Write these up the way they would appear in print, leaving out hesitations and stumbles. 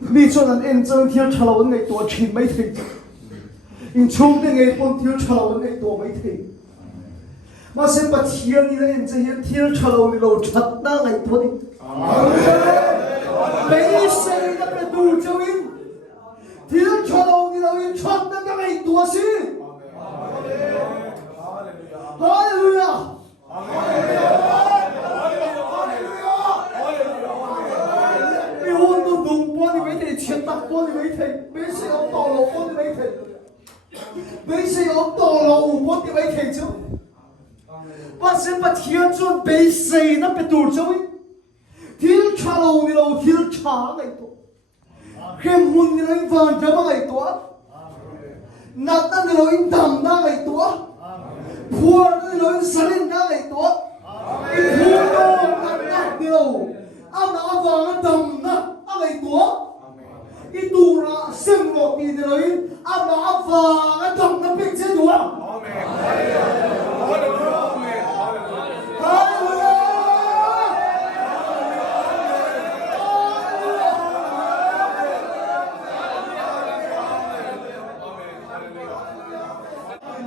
mi cho nên em chân thiếu trả lời ngày tuổi chín mấy thì in chung đến ngày con thiếu trả lời ngày tuổi mấy thì mà xem bắt thiên như em chân thiếu trả lời ngày lâu chặt na ngày tuổi mấy say đã bị đủ cho in thiếu trả lời ngày lâu in chặt na ngày tuổi gì Hallelujah đúng bố đi mấy thầy chiến tắc bố đi mấy thầy mấy xe ông tỏ lầu bố đi mấy thầy mấy xe ông tỏ lầu bố đi mấy thầy chứ bác sĩ bác thiên chuẩn mấy xe nó bị đủ cho ấy thiên trả lầu đi lầu thiên trả ngày tổ khem hôn đi lấy vàng cho mà ngày tổ nát nó đi lấy đầm na ngày tổ phua nó đi lấy salen na ngày tổ phua nó nát đi lầu ăn nó vàng nó đầm na ngày tuổi itu là sinh một kỳ này ăn đã và cái trồng nó biết chứ đúng không?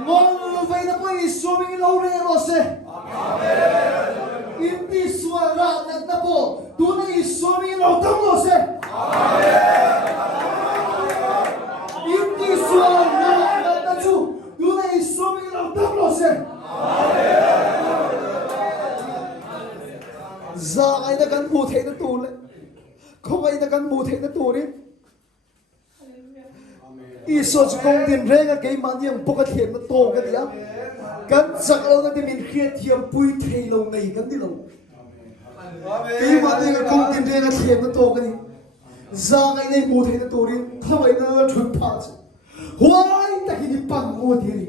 Ngon vậy nó có ý số mình lâu rồi rồi sẽ. Inti suara dan tabo, tu ni số mình lâu tâm rồi sẽ. Inti suara dan tabo, tu ni số mình lâu tâm rồi sẽ. Giờ ai đã gắn mù thế nó tu lên, không ai đã gắn mù thế nó tu đi. Iso cho công tiền rèn cái mà niệm bốc cái thiền nó to cái gì á, cái chắc lâu nó thì mình kia thiền bùi thầy lâu này cái gì lâu, cái mà niệm công tiền rèn cái thiền nó to cái gì, ra cái này mua thầy nó to đi, không ai nó chuẩn phá chứ, hoài ta khi đi bằng mua đi.